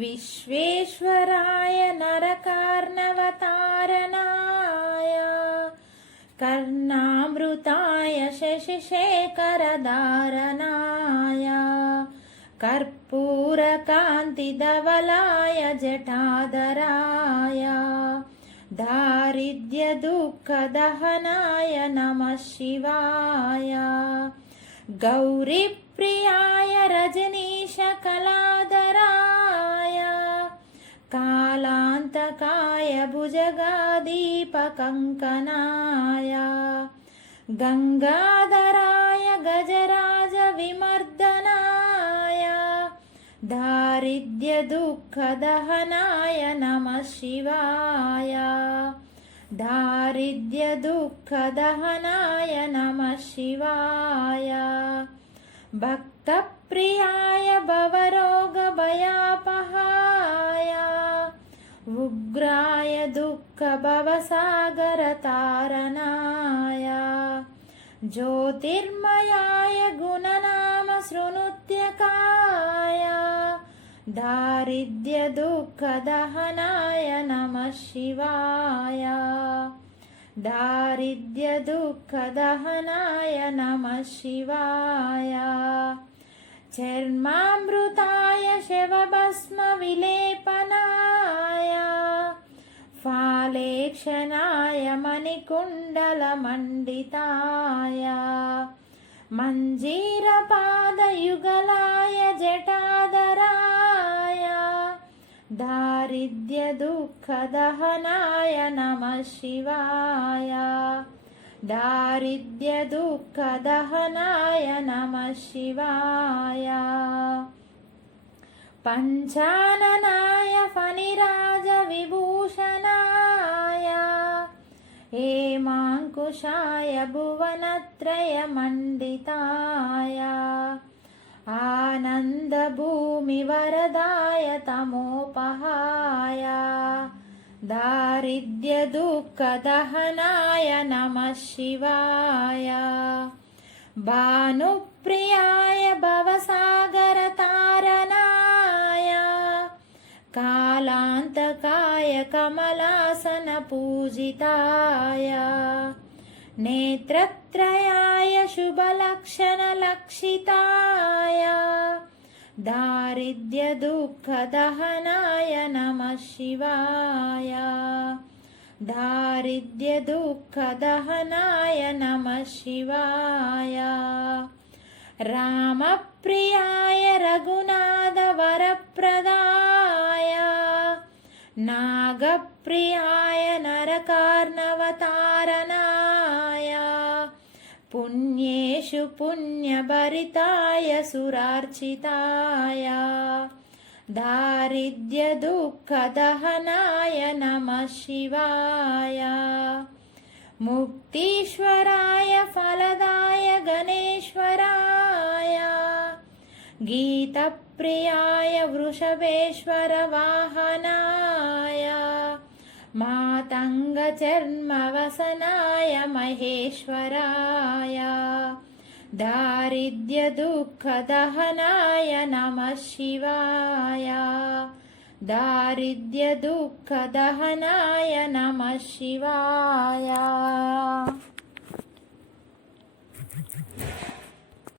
విశ్వేశ్వరాయ నరకార్ణవతారణాయ కర్ణామృతాయ శశిశేఖరధారణాయ కర్పూరకాంతిధవలాయ జటాధరాయ. दारिद्र्यदुःखदहनाय नमः शिवाय गौरीप्रियाय रजनीशकलादरा भुजगादीपकङ्कनाय गङ्गाधराय गजराजविमर्दनाय दारिद्र्यदुःखदहनाय नमः शिवाय दारिद्र्यदुःखदहनाय नमः शिवाय भक्तप्रियाय भवरोगभयापहाय दुःखभवसागरतारणाय ज्योतिर्मयाय गुणनामसृनुत्यकाय दारिद्र्यदुःखदहनाय नमः शिवाय। दारिद्र्यदुःखदहनाय नमः शिवाय। चर्मामृताय शवभस्मविलेपनाय मणिकुण्डलमण्डिताय मञ्जीरपादयुगलाय जटाधराय दारिद्र्यदुःखदहनाय नमः शिवाय दारिद्र्यदुःखदहनाय नमः शिवाय पञ्चाननाय फणिराजविभूषणाय हेमाङ्कुशाय भुवनत्रयमण्डिताय। आनन्दभूमिवरदाय तमोपहाय। दारिद्र्यदुःखदहनाय नमः शिवाय। भानुप्रियाय भवसागरतारणाय। कालान्तकाय कमलासनपूजिताय नेत्रत्रयाय शुभलक्षणलक्षिताय दारिद्र्यदुःखदहनाय नमः शिवाय दारिद्र्यदुःखदहनाय नमः शिवाय रामप्रियाय रघुनाथवरप्रदाय नागप्रियाय नरकार्णवतारणाय पुण्येषु पुण्यभरिताय सुरार्चिताय। दारिद्र्यदुःखदहनाय नमः शिवाय। मुक्तीश्वराय फलदाय गणेश्वराय गीतप्रियाय वृषभेश्वरवाहनाय मातङ्गचर्मवसनाय महेश्वराय दारिद्र्यदुःखदहनाय नमः शिवाय दारिद्र्यदुःखदहनाय नमः शिवाय